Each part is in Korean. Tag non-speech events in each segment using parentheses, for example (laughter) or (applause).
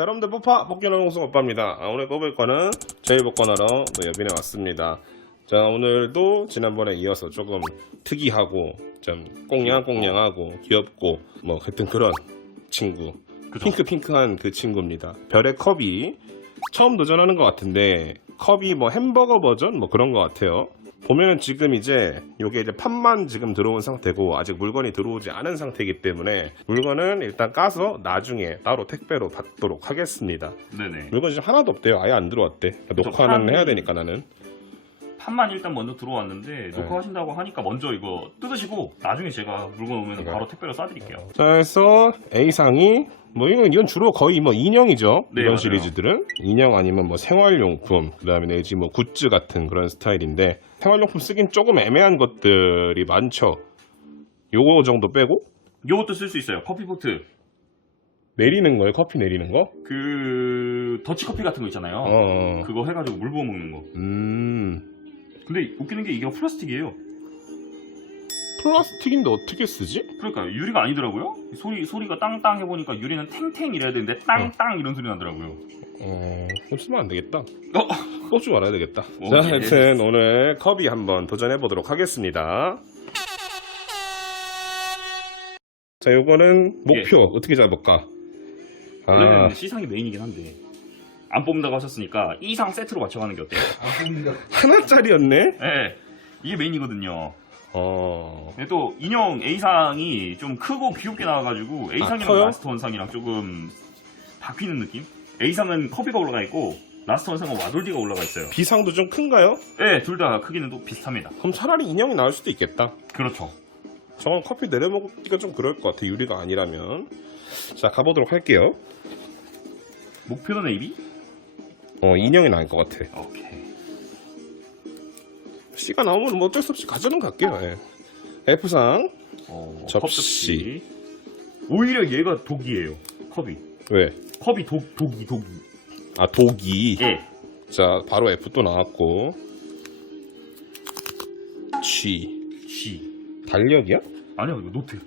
자, 여러분들 뽀파 복귀는 홍성 오빠입니다. 아, 오늘 뽑을 거는 제일 복권하러 또 여빈에 왔습니다. 자, 오늘도 지난번에 이어서 조금 특이하고 좀 꽁냥꽁냥하고 귀엽고 뭐 하여튼 그런 친구. 핑크 핑크한 그 친구입니다. 별의 컵이 처음 도전하는 것 같은데 컵이 뭐 햄버거 버전 뭐 그런 것 같아요. 보면은 지금 이제 요게 이제 판만 지금 들어온 상태고 아직 물건이 들어오지 않은 상태이기 때문에 물건은 일단 까서 나중에 따로 택배로 받도록 하겠습니다. 네네. 물건 지금 하나도 없대요. 아예 안 들어왔대. 녹화는 판- 해야 되니까 나는. 판만 일단 먼저 들어왔는데 네. 녹화하신다고 하니까 먼저 이거 뜯으시고 나중에 제가 물건 오면 그러니까. 바로 택배로 쏴드릴게요. 자, 그래서 A상이 뭐 이건 이건 주로 거의 뭐 인형이죠. 네, 이런 맞아요. 시리즈들은 인형 아니면 뭐 생활용품, 그다음에 내지 뭐 굿즈 같은 그런 스타일인데 생활용품 쓰긴 조금 애매한 것들이 많죠. 요거 정도 빼고 이것도 쓸 수 있어요. 커피포트. 내리는 거예요. 커피 내리는 거? 그 더치커피 같은 거 있잖아요. 어. 그거 해가지고 물 부어 먹는 거. 음. 근데 웃기는 게 이게 플라스틱이에요. 플라스틱인데 어떻게 쓰지? 그러니까 유리가 아니더라고요. 소리 소리가 땅땅 해보니까 유리는 탱탱 이래야 되는데 땅땅 이런 소리 나더라고요. 어, 그럼 쓰면 안 되겠다. 어? 꽂줄 알아야 되겠다. 오케이. 자, 하여튼 오늘 컵이 한번 도전해 보도록 하겠습니다. 자, 요거는 목표 어떻게 잡을까? 아, 원래는 시상이 메인이긴 한데 안 뽑는다고 하셨으니까 이상 세트로 맞춰가는 게 어때요? 하나짜리였네? 네, 이게 메인이거든요. 어, 근데 또 인형 A상이 좀 크고 귀엽게 나와가지고 A상이랑 아, 커요? 라스트 원상이랑 조금 바뀌는 느낌? A상은 커비가 올라가 있고 라스트 원상은 와돌디가 올라가 있어요. 비상도 좀 큰가요? 네, 둘 다 크기는 또 비슷합니다. 그럼 차라리 인형이 나올 수도 있겠다. 그렇죠. 저건 커피 내려먹기가 좀 그럴 것 같아. 유리가 아니라면. 자, 가보도록 할게요. 목표는 AB? 어, 인형이 나을 것 같아. 오케이. C가 나오면 뭐 어쩔 수 없이 가져는 갈게요. 예. F상. 어, 접시. 컵 접시. 오히려 얘가 독이에요. 컵이. 왜? 컵이 독, 독이, 독이. 아, 독이. 예. 자, 바로 F 또 나왔고. G. G. 달력이야? 아니요, 이거 노트.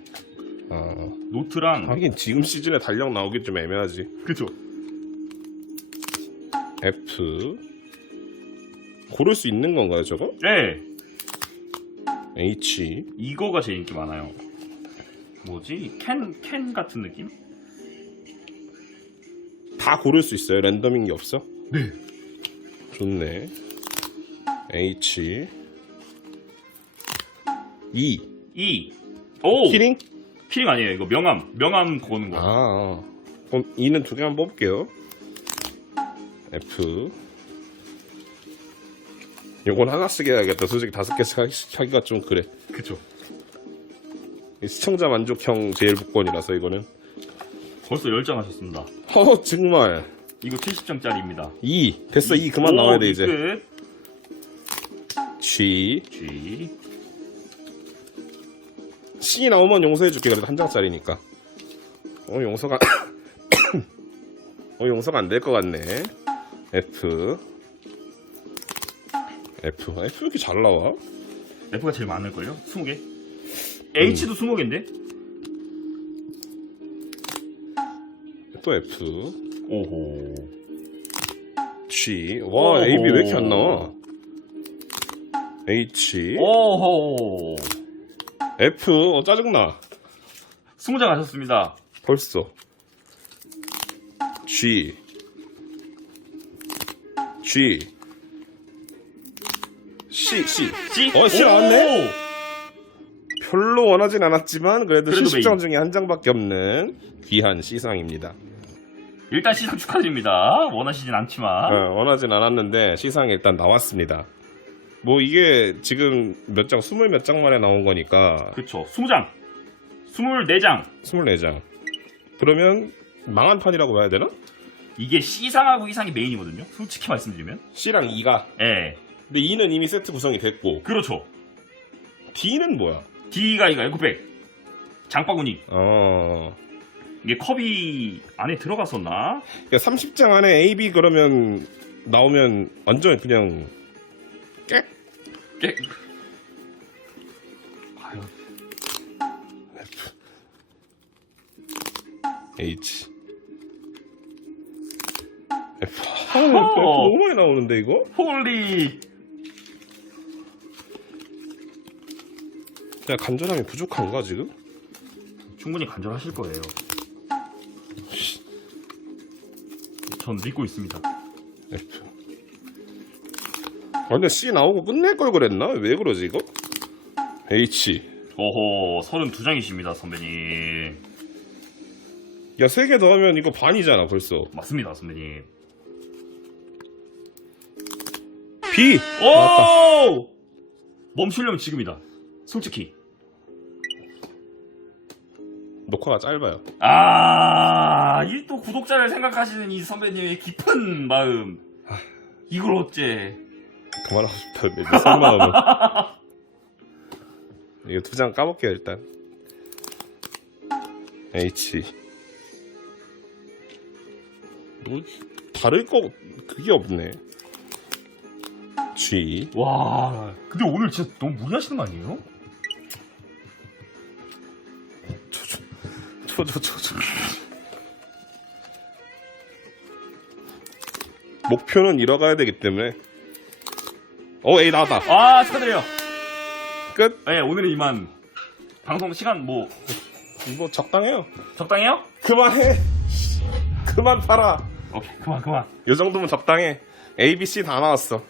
아, 노트랑. 하긴 지금 시즌에 달력 나오기 좀 애매하지. 그쵸. F. 고를 수 있는 건가요, 저거? 예. H. 이거가 제일 인기 많아요. 뭐지? 캔, 캔 같은 느낌? 다 고를 수 있어요. 랜덤인 게 없어? 네. 좋네. H. E. E. 오! 키링? 키링 아니에요. 이거 명함. 명함 거는 거. 아, 아. 그럼 E는 두 개만 뽑을게요. F. 요건 하나씩 해야겠다. 솔직히 다섯 개씩 하- 하기가 좀 그래. 그쵸. 이 시청자 만족형 제일 복권이라서 이거는. 벌써 10장 하셨습니다. 어, 정말. 이거 70장짜리입니다. E. 됐어, E 그만 나와야 돼, 이제. 끝. G. G. C 나오면 용서해줄게. 그래도 한 장짜리니까. 어, 용서가. (coughs) 어, 용서가 안 될 것 같네. F. F. F 왜 이렇게 잘 나와? F가 제일 많을걸요? 20개? H도 20개인데? 또 F. 오호. G. 와, A, B 왜 이렇게 안 나와? H. 오호. F. 어, 짜증나. 20장 하셨습니다. 벌써. G. G. C, C. C? 어, C 오! 나왔네? 별로 원하진 않았지만 그래도 그래도 70장 중에 한 장밖에 없는 귀한 C상입니다. 일단 시상 축하드립니다. 원하시진 않지만. 어, 원하진 않았는데 C상이 일단 나왔습니다. 뭐 이게 지금 몇 장, 스물 몇 장 만에 나온 거니까 그쵸. 20장. 24장. 24장. 그러면 망한 판이라고 봐야 되나? 이게 C상하고 E상이 메인이거든요. 솔직히 말씀드리면. C랑 E가. 예. 근데 E는 이미 세트 구성이 됐고 그렇죠. D는 뭐야? D가 이거 에코백. 장바구니. 어. 이게 컵이 안에 들어갔었나? 그러니까 30장 안에 A, B 그러면 나오면 완전 그냥 깨? 깨. 과연. H. 아, 어. 너무 많이 나오는데 이거? 홀리. 야 간절함이 부족한가 지금? 충분히 간절하실 거예요. 전 믿고 있습니다. F. 아, 근데 C 나오고 끝낼 걸 그랬나? 왜 그러지 이거? H. 오호, 32장이십니다, 선배님. 야 세 개 더 하면 이거 반이잖아 벌써. 맞습니다, 선배님. B. 오! 멈추려면 지금이다. 솔직히. 녹화가 짧아요. 아, 이 또 구독자를 생각하시는 이 선배님의 깊은 마음. 이걸 어째. 그만하고 싶다. 내 속마음을. (laughs) 이거 두 장 까볼게요 일단. H. 뭐 다를 거 그게 없네. G. 와, 근데 오늘 진짜 너무 무리하시는 거 아니에요? 초조 초조. 목표는 이뤄가야 되기 때문에. 어, A 나왔다. 아, 축하드려요. 끝. 네, 오늘은 이만. 방송 시간 뭐, 뭐 적당해요. 적당해요? 그만해. 그만 팔아. 오케이, 그만, 그만. 이 정도면 적당해. A, B, C 다 나왔어.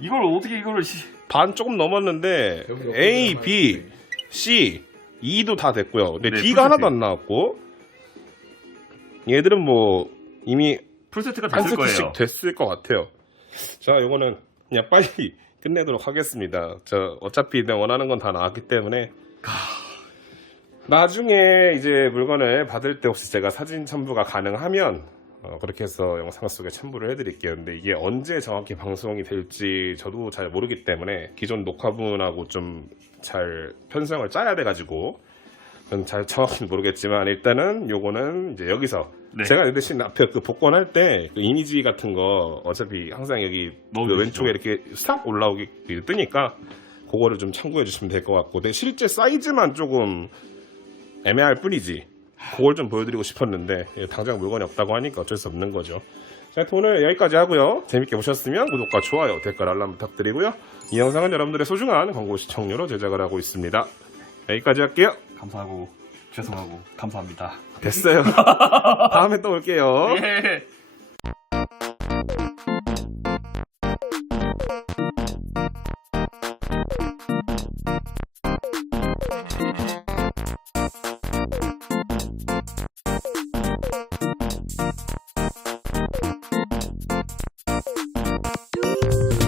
이걸 어떻게 이거를, 씨. 반 조금 넘었는데 여기 A, B. C, E도 다 됐고요. 근데 네, D가 풀세트. 하나도 안 나왔고 얘들은 뭐 이미 풀세트가 한 됐을 세트씩 거예요. 됐을 것 같아요. 자, 요거는 그냥 빨리 (laughs) 끝내도록 하겠습니다. 저 어차피 내가 원하는 건 다 나왔기 때문에 나중에 이제 물건을 받을 때 혹시 제가 사진 첨부가 가능하면 어, 그렇게 해서 영상 속에 첨부를 해드릴게요. 근데 이게 언제 정확히 방송이 될지 저도 잘 모르기 때문에 기존 녹화분하고 좀 잘 편성을 짜야 돼가지고 잘 정확히 모르겠지만 일단은 요거는 이제 여기서 네. 제가 대신 앞에 그 복권할 때 그 이미지 같은 거 어차피 항상 여기 그. 왼쪽에 이렇게 싹 올라오게 뜨니까 그거를 좀 참고해 주시면 될 것 같고 근데 실제 사이즈만 조금 애매할 뿐이지 그걸 좀 보여드리고 싶었는데 예, 당장 물건이 없다고 하니까 어쩔 수 없는 거죠. 자 오늘 여기까지 하고요. 재밌게 보셨으면 구독과 좋아요 댓글 알람 부탁드리고요. 이 영상은 여러분들의 소중한 광고 시청료로 제작을 하고 있습니다. 여기까지 할게요. 감사하고, 죄송하고, 감사합니다. 됐어요. (laughs) 다음에 또 올게요. 예.